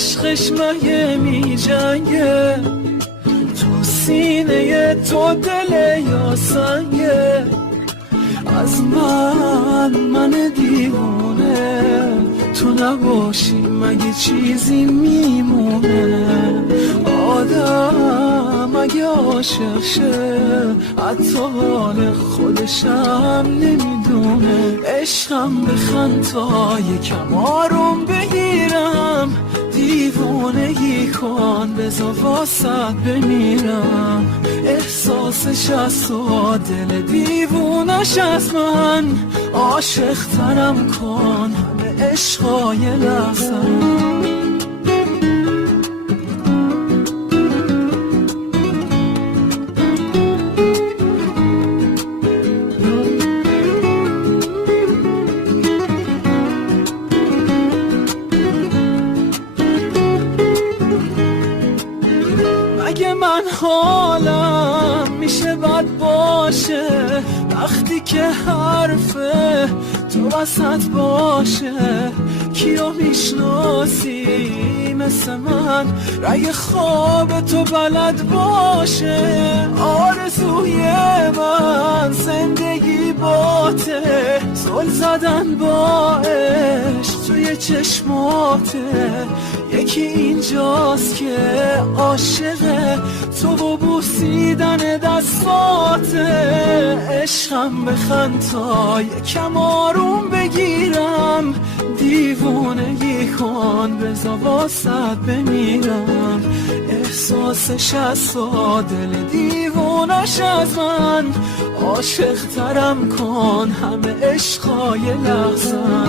عشقش مگه می جنگه، تو سینه تو دل یا سنگه. از من دیوونه تو نباشی مگه چیزی میمونه. آدم مگه عاشق شه حتی حال خودشم نمیدونه. عشقم بخند تا یکم آروم بگیرم، دیوونگی کن بذار واسط بمیرم. احساسش از تو دل دیوونش از من، عاشق ترم کن همه عشقای لحظم. اگه من حالم میشه بد باشه وقتی که حرفه تو وسط باشه. کیو میشناسی مثل من رگ خواب تو بلد باشه. آرزوی من زندگی باته، زل زدن با عشق توی چشماته. یکی اینجاست که عاشقه تو و بوسیدن دستاته. عشقم بخند تا یکم آروم بگیرم، دیوونگی کن بذار واسط بمیرم. احساسش از تو دل دیوونش از من، عاشق ترم کن همه عشقای لحظم.